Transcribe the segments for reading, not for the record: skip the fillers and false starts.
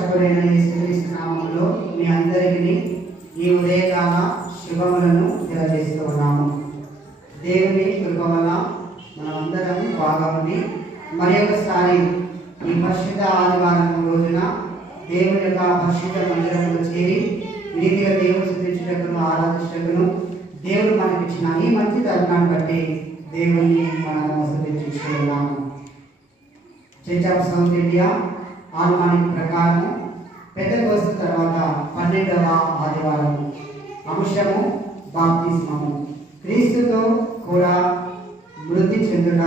రక్షకుడైన యేసుక్రీస్తు నామములో మీ అందరికీ ఈ ఉదయకాల శుభములను తెలియజేస్తూ ఉన్నాము. దేవుని కృప వల్ల మనమందరం బాగా ఉండి మరి ఒకసారి ఈ పరిశుద్ధ ఆదివారం రోజున దేవుని యొక్క పరిశుద్ధ మందిరంలో చేరి రీతిగా దేవుడు స్తుతించుటకును ఆరాధించుటకును దేవుడు మనకిచ్చిన ఈ మంచి తరుణాన్ని బట్టి దేవుని మనము స్తుతించుచున్నాము. Church of South India almanac ప్రకారం పెద్దకోస్తు తర్వాత 12వ ఆదివారం అంశము బాప్తిస్మము. క్రీస్తుతో కూడా మృతి చెందుట,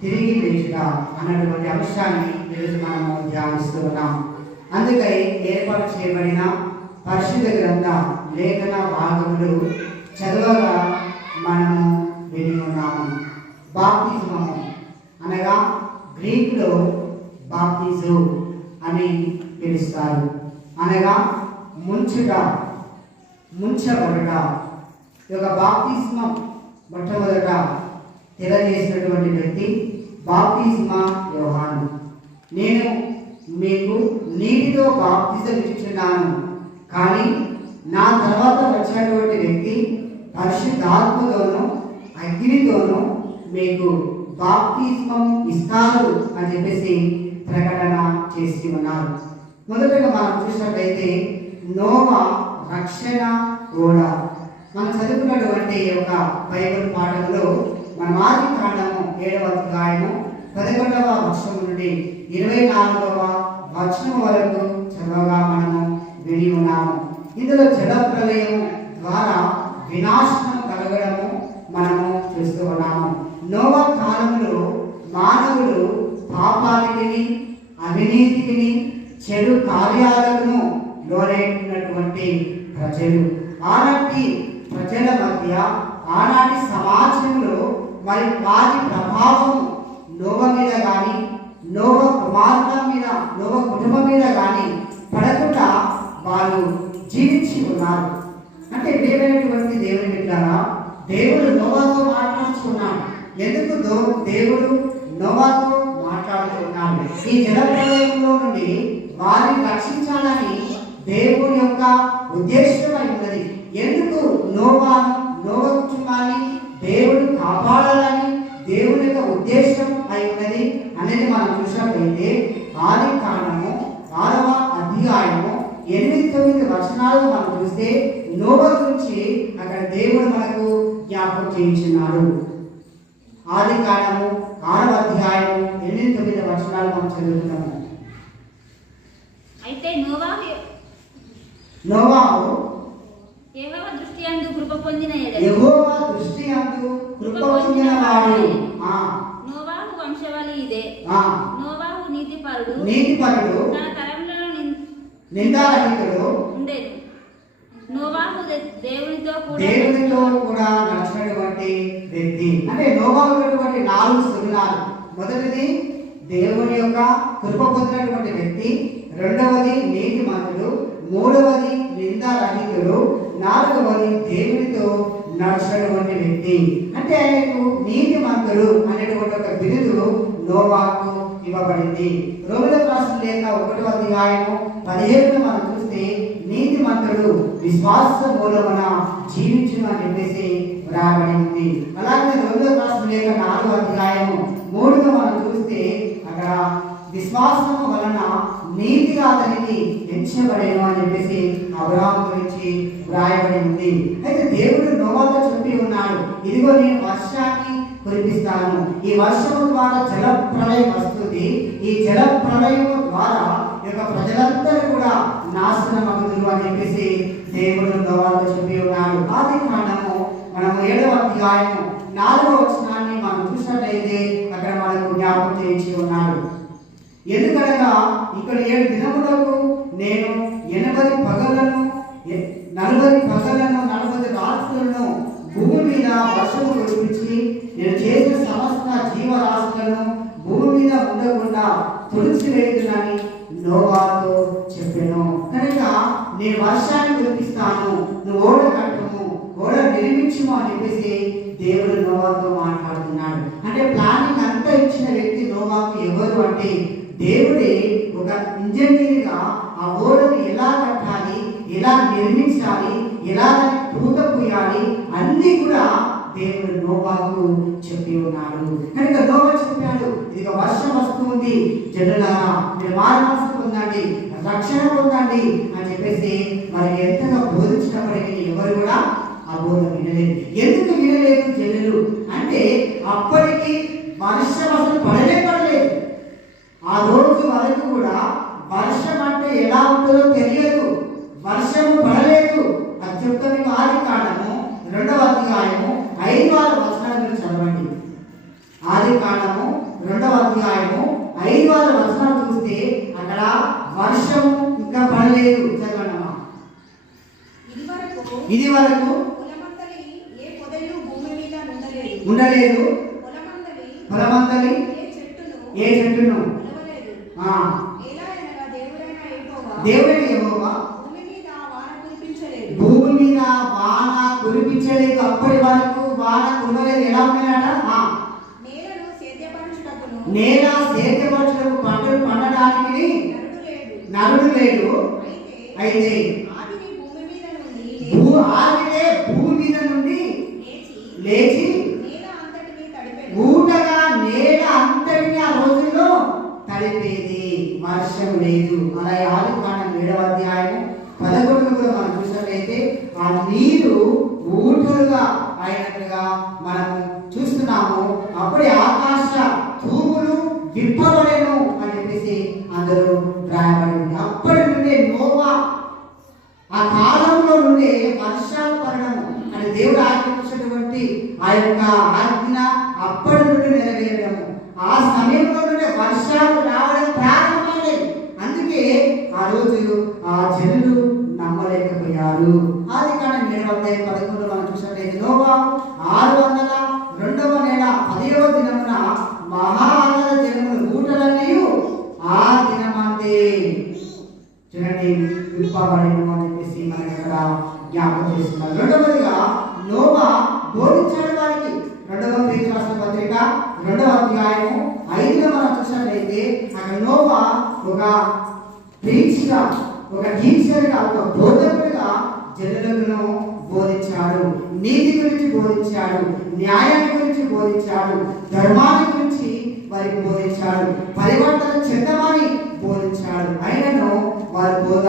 తిరిగి లేచుట అన్నటువంటి అంశాన్ని ఈరోజు మనము ధ్యానిస్తూ ఉన్నాం. అందుకై ఏర్పాటు చేయబడిన పరిశుద్ధ గ్రంథ లేఖన భాగములు చదవగా మనము విని ఉన్నాము. బాప్తిస్మము అనగా గ్రీకులో బాప్తిజు అని పిలుస్తారు. అనగా ముంచుట, ముంచబడుట. ఈ యొక్క బాప్తిస్మం మొట్టమొదట తెలియజేసినటువంటి వ్యక్తి బాప్తిస్మా యోహాను. నేను మీకు నీటితో బాప్తిజం ఇచ్చుచున్నాను, కానీ నా తర్వాత వచ్చినటువంటి వ్యక్తి పరిశుద్ధాత్మతోనూ అగ్నితోనూ మీకు బాప్తిస్మం ఇస్తారు అని చెప్పేసి ప్రకటన చేసి ఉన్నారు. మొదటగా మనం చూసినట్లయితే నోవా రక్షణ ఓడ. మనం చదువుకున్నటువంటి ఒక బైబిల్ పాఠంలో మన ఆది కాండము 7వ అధ్యాయము 11వ వచనం నుండి 24వ వచనం వరకు చదవగా మనము విని ఉన్నాము. ఇందులో జల ప్రళయం ద్వారా వినాశనం కలగడము మనము చూస్తూ ఉన్నాము. నోవా కాలంలో మానవులు పాపానికి, అవినీతికి, చెడు కార్యాలను లోనైనటువంటి ప్రజలు. ఆనాటి ప్రజల మధ్య, ఆనాటి సమాజంలో మరి వారి ప్రభావం నోవ మీద కానీ, నోవ కుమారుల మీద, నోవ కుటుంబం మీద కానీ పడకుండా వాళ్ళు జీవించి ఉన్నారు. అంటే దేవుడైనటువంటి దేవుని బిడ్డలారా, దేవుడు నోవాతో మాట్లాడుతున్నాడు. ఎందుకు దేవుడు నోవాతో మాట్లాడుతున్నాడు? ఈ జల ప్రళయంలో నుండి వారిని రక్షించాలని దేవుని యొక్క ఉద్దేశం అయి ఉన్నది. ఎందుకు నోవ కుటుంబాన్ని దేవుడు కాపాడాలని దేవుని యొక్క ఉద్దేశం అయి ఉన్నది అనేది మనం చూసినట్లయితే ఆది కాండము 6వ అధ్యాయము 8-9 వచనాలు మనం చూస్తే నోవ గురించి అక్కడ దేవుడు మనకు జ్ఞాపకం చేయించున్నాడు. ఆది కాండము 6వ అధ్యాయము 8-9 వచనాలు మనం చదువుతున్నాము. అయితే నోవాహు యెహోవా దృష్టి యందు కృప పొందినవాడు. నోవాహు వంశవళి ఇదే. నోవాహు నీతిపరుడు, తన తరములలో నిందారహితుడు ఉండేను. నోవాహు దేవునితో కూడా నడిచినటువంటి వ్యక్తి. అంటే నోవాహు 4 సుగుణాలు. మొదటిది దేవుని యొక్క కృప పొందినటువంటి వ్యక్తి, రెండవది నీతిమంతుడు, మూడవది నిందారహితుడు, 4వది దేవునితో నడిచినటువంటి వ్యక్తి. అంటే ఆయనకు నీతిమంతుడు అనేటువంటి ఒక బిరుదు నోవాకు ఇవ్వబడింది. రోమీయులకు రాసిన లేఖ 1వ అధ్యాయము 17 మనం చూస్తే నీతిమంతుడు విశ్వాస మూలమున జీవించును అని చెప్పేసి వ్రాయబడి ఉంది. అలాగే రోమీయులకు రాసిన లేఖ 4వ అధ్యాయము 3 మనం చూస్తే అక్కడ విశ్వాసము వలన నీతిగా అతనికి ఎంచబడేను అని చెప్పేసి అబ్రహాము గురించి వ్రాయబడి ఉంది. అయితే దేవుడు నోవాతో చెప్పి ఉన్నాడు, ఇదిగో నేను వర్షాన్ని కురిపిస్తాను, ఈ వర్షము ద్వారా జల ప్రళయం వస్తుంది, ఈ జల ప్రళయం ద్వారా యొక్క ప్రజలందరూ కూడా నాశనం అగుదురు అని చెప్పేసి దేవుడు నోవాతో చెప్పి ఉన్నాడు. ఆది కాండము మనము 7వ అధ్యాయము 4వ వచనాన్ని మనం చూసినట్లయితే అక్కడ మనకు జ్ఞాపకం చేయించి ఉన్నాడు. ఎందుకనగా ఇక్కడ 7 దినములకు నేను 80 పగలను 40 రాత్రులను భూమి మీద వర్షము కురిపించి నేను చేసిన సమస్త జీవరాశులను భూమి మీద ఉండకుండా తుడిచివేయుదునని నోవాతో చెప్పాను. కనుక నేను వర్షాన్ని కురిపిస్తాను, నువ్వు ఓడ కట్టము, ఓడ నిర్మించుము అని చెప్పేసి దేవుడు నోవాతో మాట్లాడుతున్నాడు. అంటే ప్లానింగ్ అంతా ఇచ్చిన వ్యక్తి నోవాకు ఎవరు అంటే దేవుడే ఒక ఇంజనీర్గా ఆ ఓడను ఎలా కట్టాలి, ఎలా నిర్మించాలి, ఎలా పూత పూయాలి అన్నీ కూడా దేవుడు నోవాకు చెప్పి ఉన్నాడు. కనుక నోవా చెప్పాడు, ఇదిగో వర్షం వస్తుంది, జనులారా మీరు మారుమనసు పొందండి, రక్షణ పొందండి అని చెప్పేసి మరి ఎంతగా బోధించినప్పటికీ ఎవరు కూడా ఆ బోధ వినలేదు. ఎందుకు వినలేదు జనులు అంటే అప్పటికి వర్షం అసలు పడలేదు. ఆ రోజు వరకు కూడా వర్షం అంటే ఎలా ఉంటుందో తెలియదు, వర్షము పడలేదు. అది చెప్తే మీకు ఆదికాండము 2వ అధ్యాయము 5-6 వచనాలు మీరు చదవండి. ఆదికాండము 2వ అధ్యాయము 5-6 వచనాలు చూస్తే అక్కడ వర్షం ఇంకా పడలేదు. చదవండమ్మా. ఇది వరకు ఉండలేదు, పొలమందలి ఏ చెట్టును దేవుడైన యెహోవా భూమి మీద వాన కురిపించలేదు. అప్పటి వరకు వాన కురవలేదు. ఎలా ఉన్నాయట? నేల సేద్యపరచుటకు పంటలు పండడానికి నరుడు లేడు. అయితే ఆవిడే భూమి మీద నుండి లేచి ఊటగా నేల అంతటిని ఆ రోజుల్లో తడిపేది. వర్షం లేదు. అలా ఆదికాండం 7వ అధ్యాయం 11 కూడా మనం చూసినట్లయితే ఆ నీరు ఊటులుగా అయినట్లుగా మనం చూస్తున్నాము. అప్పుడే ఆకాశ తూములు విప్పబడెను అని చెప్పేసి అందరూ రాయబడింది. అప్పటి నుండే నోవా ఆ కాలంలో నుండే వర్షాలు పడడము అని దేవుడు ఆజ్ఞాపించినటువంటి ఆ యొక్క ఆజ్ఞ అప్పటి నుండి నెరవేరడము, ఆ సమయంలో నుండే వర్షాలు రావడం ప్రారంభమైనవి. అందుకే ఆ రోజు ఆ జనులు నమ్మలేకపోయారు. ఆదికాండం 7వ అధ్యాయం 11 మనం చూసినట్లయితే నోవా 602వ నెల 10వ దినమున మహానద జనములు ఊటలన్నీ ఆ దినమందే చూడండి విప్పబడెను అని చెప్పేసి మనకి ఇక్కడ జ్ఞాపకం చేస్తున్నారు. రెండవదిగా నోవా బోధించాడు వారికి. 2వ పేతురు రాసిన పత్రిక 2వ అధ్యాయము 5లో మనం చూసినట్లయితే అక్కడ నోవా ఒక ప్రీచ్గా, ఒక టీచర్గా, ఒక బోధకుడిగా జనులను బోధించాడు. నీతి గురించి బోధించాడు, న్యాయాన్ని గురించి బోధించాడు, ధర్మాన్ని గురించి వారికి బోధించాడు, పరివర్తన చెందమని బోధించాడు. అయినను వారి బోధ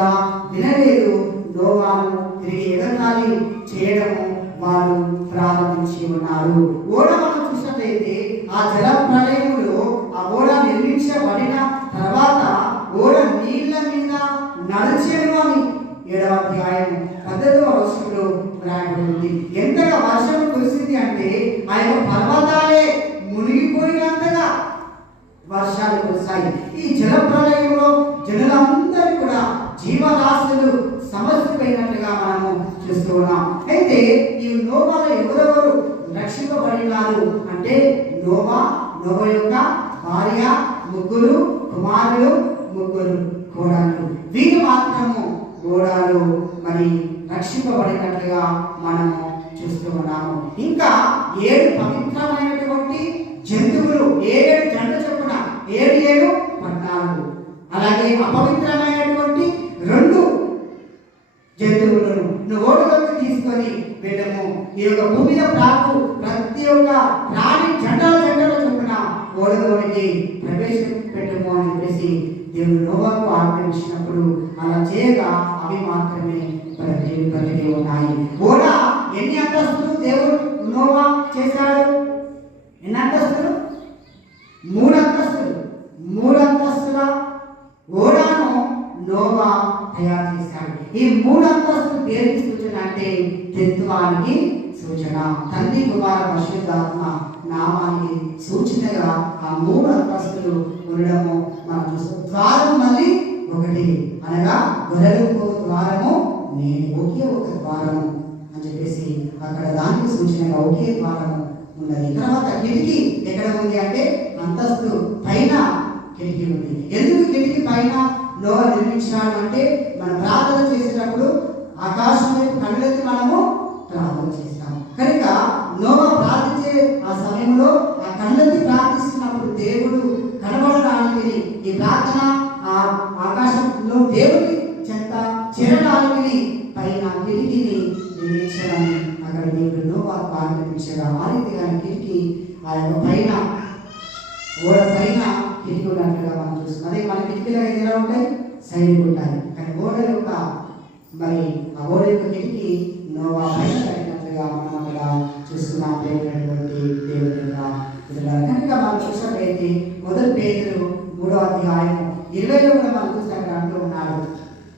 వినలేదు. నోవాను తిరిగి ఎగతాళి చేయడము వారు ప్రారంభించి ఉన్నారు. ఓడ మనం చూసినట్లయితే ఆ జల ప్రళయములో ఆ ఓడ నిర్మించబడిన తర్వాత ఓడ నీళ్ల మీద నడిచేను అని 7వ అధ్యాయం 18వ వచనంలో రాయబడింది. ఎంతగా వర్షం కురిసింది అంటే ఆ యొక్క పర్వతాలే మునిగిపోయినంతగా వర్షాలు కురిశాయి. ఈ జల ప్రళయంలో జనులందరూ కూడా జీవరాశులు సమస్యపోయినట్లుగా మనము చూస్తూ ఉన్నాం. అయితే ఈ నోవాలో ఎవరెవరు రక్షింపబడినారు అంటే నోవా యొక్క భార్య, 3 కుమారులు, 3 కోడళ్ళు. వీరు మాత్రము గోడాలు మరి రక్షింపబడినట్లుగా మనము చూస్తూ ఉన్నాము. ఇంకా 7 పవిత్రమైనటువంటి జంతువులు, 7 జంట చొప్పున 7 14. అలాగే అపవిత్రమైనటువంటి 2 జంతువులను నువ్వు ఓడలోకి తీసుకొని వెళ్ళము. ఈ యొక్క భూమి మీద ప్రతి ఒక్క ప్రాణి జంటల చొప్పున ఓడలోనికి ప్రవేశపెట్టము అని చెప్పేసి దేవుడు నోవాకు ఆజ్ఞాపించినప్పుడు అలా చేయగా అవి మాత్రమే బ్రతికి ఉన్నాయి. ఓడ ఎన్ని అంతస్తులు దేవుడు నోవా చేశాడు? ఎన్ని అంతస్తులు? 3 అంతస్తులు. 3 అంతస్తుల ఓడను నోవా తయారు చేశాడు. ఈ 3 అంతస్తులు దేనికి సూచన అంటే త్రిత్వానికి సూచన. తండ్రి, కుమార, పరిశుద్ధాత్మ నామానికి సూచనగా ఆ 3 అంతస్తులు ఉండడము మనం చూస్తాం. ద్వారం మళ్ళీ ఒకటి, అనగా గొర్రెలకు ద్వారము నేను, ఒకే ఒక ద్వారము అని చెప్పేసి అక్కడ దానికి సూచనగా ఒకే ద్వారము ఉన్నది. తర్వాత కిటికీ ఎక్కడ ఉంది అంటే అంతస్తు పైన కిటికీ ఉంది. ఎందుకు కిటికీ పైన నోవా నిర్మించాడు అంటే మనం ప్రార్థన చేసేటప్పుడు ఆకాశం వైపు కళ్ళెత్తి మనము ప్రార్థన చేస్తాం. కనుక నోవా ప్రార్థించే ఆ సమయంలో ఆ కళ్ళెత్తి దేవుడు కనబడడానికి ఈ ప్రార్థన ఆ ఆకాశంలో దేవుడి నోవా ఆజ్ఞాపించగా ఆ రీతిగా కిటికీ ఆ యొక్క పైన ఓడ పైన కిటికీ ఉన్నట్లుగా మనం చూస్తున్నాం. అదే మన కిటికీలో అయితే ఎలా ఉంటాయి, సైడ్లు ఉంటాయి. కానీ ఓడ యొక్క మరి ఆ ఓడ యొక్క కిటికీ నోవా పైన కట్టినట్లుగా మనం అక్కడ చూస్తున్నాం. దేవుడైనటువంటి దేవుని యొక్క విధానం కనుక మనం చూసినట్లయితే మొదటి పేతురు 3వ అధ్యాయం 20లో కూడా మనం చూస్తే అక్కడ అంటూ ఉన్నాడు,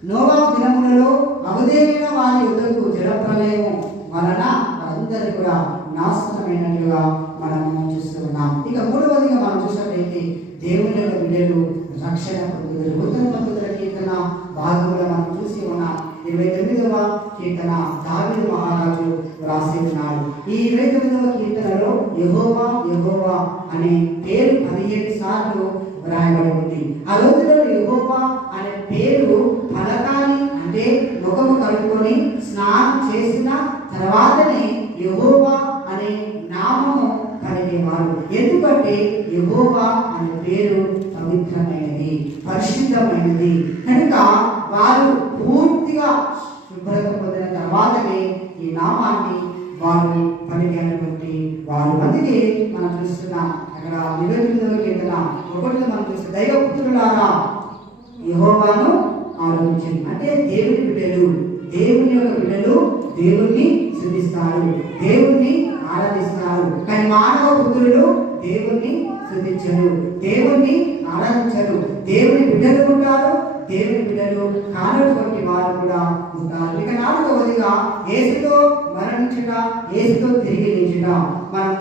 నోవా దినములలో అవిధేయులైన వారి యుద్ధకు జలప్రలయం వలన వారందరూ కూడా నాశనమైనట్లుగా మనం చూస్తూ ఉన్నాం. ఇక మూడవదిగా మనం చూసినట్లయితే దేవుని యొక్క బిడ్డలు రక్షణ పొందుతారు. ఉత్తర పంతుల కీర్తన భాగంలో మనం చూసి ఉన్నాం. 29వ కీర్తన దావీదు మహారాజు రాసి ఉన్నాడు. ఈ 29వ కీర్తనలో యెహోవా యెహోవా అనే పేరు 17 సార్లు వ్రాయబడి ఉంది. ఆ రోజులలో యెహోవా అనే పేరు పలకాలి అంటే ముఖము కడుక్కొని స్నానం చేసిన తర్వాతనే యెహోవా అనే నామము పలికేవారు. ఎందుకంటే యెహోవా అనే పేరు పవిత్రమైనది, పరిశుద్ధమైనది కనుక వారు పూర్తిగా శుభ్రత పొందిన తర్వాతనే ఈ నామాన్ని వారు పలికేటువంటి వారు. అందుకే మనం చూస్తున్నాం అక్కడ 29వ కీర్తన 1లో మనం చూస్తే దైవపుత్రులారా యెహోవాను ఆరాధించండి. అంటే దేవుని బిడ్డలు, దేవుని యొక్క బిడ్డలు దేవుణ్ణి స్తుతిస్తారు, దేవుణ్ణి ఆరాధిస్తారు. కానీ మానవ పుత్రులు దేవుణ్ణి స్తుతించరు, దేవుణ్ణి ఆరాధించరు. దేవుని బిడ్డలు ఉంటారు, దేవుని బిడ్డలు కానటువంటి వారు కూడా ఉంటారు. ఇక 4వదిగా యేసుతో మరణించుట, యేసుతో తిరిగి లేచుట. మనం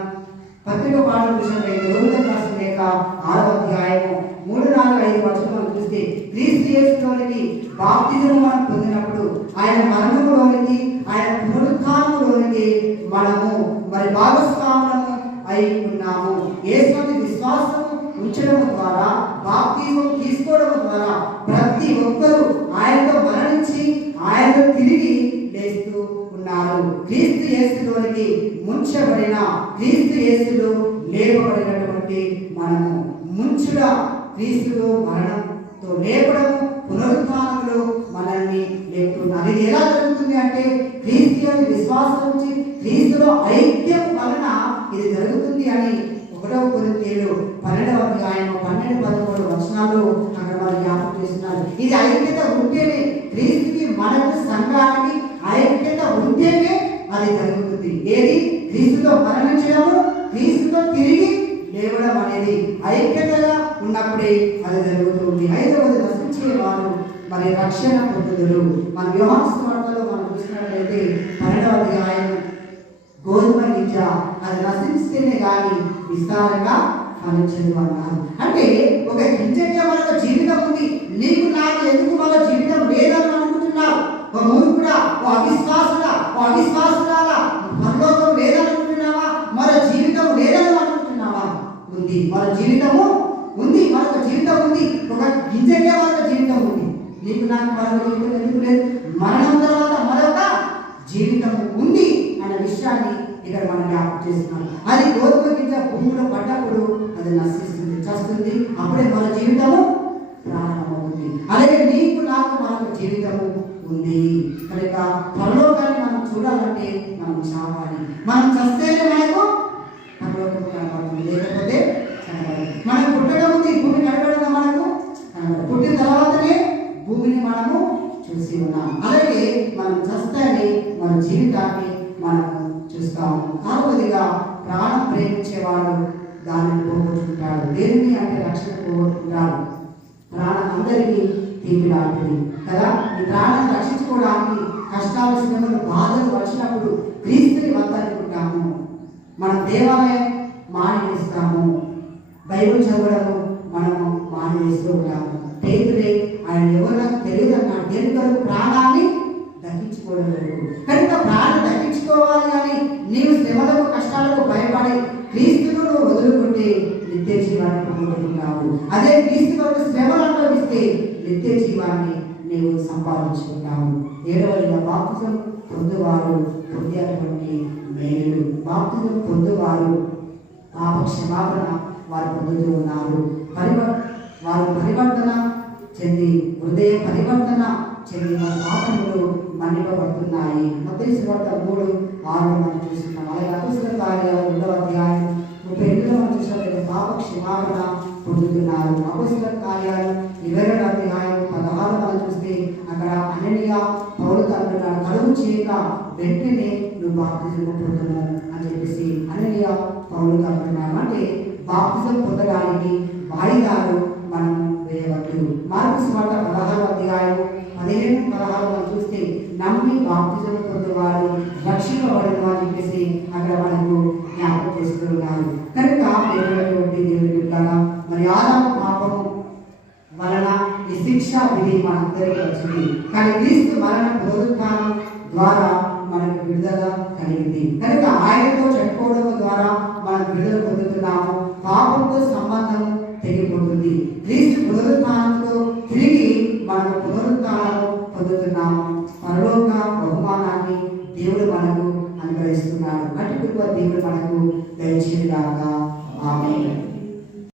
పత్రిక పాఠం చూసినట్లయితే రోమిలకు రాసిన లేఖ 6వ అధ్యాయము 3, 4, 5 వచనాలు చూస్తే క్రీస్తు యేసులోనికి బాప్తిజం మనం పొందినప్పుడు ఆయన మరణములోనికి ఆయన పునరుత్థానములోనికి మనము మరి భాగస్వాములము అయి ఉన్నాము. యేసుని విశ్వాసము ఉంచడం ద్వారా, బాప్తిజం తీసుకోవడం ద్వారా ప్రతి ఒక్కరూ ఆయనతో మరణించి ఆయనతో తిరిగి లేస్తూ ఉన్నారు. క్రీస్తు యేసులోనికి ముంచబడిన, క్రీస్తు యేసులో లేపబడినటువంటి మనము ముంచుట, క్రీస్తులో మరణంతో లేపడము, పునరుత్థానంలో మనల్ని లేపుతున్నారు. అది ఎలా జరుగుతుంది అంటే క్రీస్తు యొక్క విశ్వాసం నుంచి క్రీస్తులో ఐక్యం వలన ఇది జరుగుతుంది అని 1వ కొరింథీయులు 12వ అధ్యాయం 12, 13 వచనాలు అక్కడ వారు జ్ఞాపకం చేస్తున్నారు. ఇది ఐక్యత ఉంటేనే, క్రీస్తుకి మనకు సంఘానికి ఐక్యత ఉంటేనే అది జరుగుతుంది. ఏది? క్రీస్తుతో మరణించడము, క్రీస్తుతో తిరిగి లేవడం అనేది ఐక్యతగా ఉన్నప్పుడే అది జరుగుతుంది. 5వది నశించేవారు మరి రక్షణ పొందుదురు. మన యోహాను సువార్తలో మనం చూసినట్లయితే 12వ అధ్యాయం గోధుమ గింజ అది నశిస్తేనే కానీ విస్తారంగా ఫలించదు అన్నారు. అంటే ఒక గింజకే మనకు జీవితం ఉంది, నీకు నాకు ఎందుకు మన జీవితం లేదని అనుకుంటున్నావు? ఒక మూర్ఖుడా, ఒక అవిశ్వాసుడా, ఒక అవిశ్వాసురాలా, పరలోకం లేదనుకుంటున్నావా? మన జీవితం లేదని అనుకుంటున్నావా? ఉంది, మన జీవితము ఉంది, మనకు జీవితం ఉంది. ఒక గింజకే మనకు జీవితం ఉంది, నీకు నాకు మరొక జీవితం ఎందుకు లేదు? మరణం తర్వాత మరొక జీవితము ఉంది అన్న విషయాన్ని ఇక్కడ మనం జ్ఞాపకం చేస్తున్నాం. అది గోధుమ గింజ భూమిలో పడ్డప్పుడు అది నశిస్తుంది, చస్తుంది, అప్పుడే మన జీవితము ప్రారంభమవుతుంది. అలాగే నీకు నాకు మనకు జీవితము ఉంది కనుక పరలోకాన్ని మనం చూడాలంటే మనం చావాలి. మనం చస్తేనే మనకు పరలోకం కనబడుతుంది, లేకపోతే కనబడదు. మనం పుట్టడం ఉంది, భూమి కనబడదా మనకు? పుట్టిన తర్వాతనే భూమిని మనము చూసి ఉన్నాం. అలాగే మనం చస్తేనే మన జీవితాన్ని మనము చూస్తాము. 6వదిగా ప్రాణం ప్రేమించేవాడు దానిని పోగొట్టుకుంటాడు. దేనిని అంటే రక్షణ పోగొట్టుకుంటాడు. ప్రాణం అందరికీ తీపి లాంటిది కదా. ఈ ప్రాణాన్ని రక్షించుకోవడానికి కష్టాలు, శ్రమలు, బాధలు వచ్చినప్పుడు క్రీస్తుని వద్దనుకుంటాము. మనం దేవాలయం మానివేస్తాము, బైబిల్ చదవడము మనము మానివేస్తూ ఉంటాము. పేతురే ఆయన ఎవరో తెలియదు అన్నాడు, దేని కొరకు? ప్రాణాన్ని దక్కించుకోవడం లేదు. కనుక ప్రాణం దక్కించుకోవాలి కానీ నీవు శ్రమలకు, కష్టాలకు భయపడి క్రీస్తును నువ్వు వదులుకుంటే నిత్య జీవాన్ని పొందుకుంటున్నావు. అదే క్రీస్తు కొరకు శ్రమలు అనుభవిస్తే నిత్య జీవాన్ని నీవు సంపాదించుకుంటావు. 7వదిగా బాప్తిజం పొందువారు పొందేటువంటి మేలు. బాప్తిజం పొందువారు పాప క్షమాపణ వారు పొందుతూ ఉన్నారు. వారు పరివర్తన చెంది, హృదయ పరివర్తన చెంది వారి పాపములు మన్నింపబడుతున్నాయి. మత్తయి సువార్త 3, 6 మనం చూస్తున్నాం. అలాగే అపోస్తలుల కార్యాలు 2వ అధ్యాయం 38 మనం చూసినట్లయితే పాప క్షమాపణ పొందుతున్నారు. అపోస్తలుల కార్యాలు 22వ అధ్యాయం 16 మనం చూస్తే అక్కడ అననీయ పౌలుతో అంటున్నాడు, కలుగు చేయక వెంటనే నువ్వు బాప్తిజం పొందుము అని చెప్పేసి అననీయ పౌలుతో అంటున్నాడు. అంటే బాప్తిజం పొందడానికి వాయిదాలు మనం వేయవద్దు. మార్కు సువార్త 16వ అధ్యాయం 15-16 మనం చూస్తే నమ్మి బాప్తిజం పొందేవారు రక్షింపబడిన అని చెప్పేసి అక్కడ మనకు జ్ఞాపకం చేస్తున్నారు. కనుక దేవుడి బిడ్డలారా, మరి ఆదాము పాపము వలన ఈ శిక్ష విధి మనందరికీ వచ్చింది. కానీ క్రీస్తు మరణ పునరుత్థానం ద్వారా మనకు విడుదల కలిగింది. కనుక ఆయనతో చనిపోవడం ద్వారా మనం విడుదల పొందుతున్నాము. పాపంతో సంబంధం తెగిపోతుంది. క్రీస్తు పునరుత్థానంతో తిరిగి మనం పునరుత్థానం పొందుతున్నాము. పరలోక బహుమానాన్ని దేవుడు మనకు అనుగ్రహిస్తున్నాడు. అటు దేవుడు మనకు దయచేయగాక. ఆమేన్.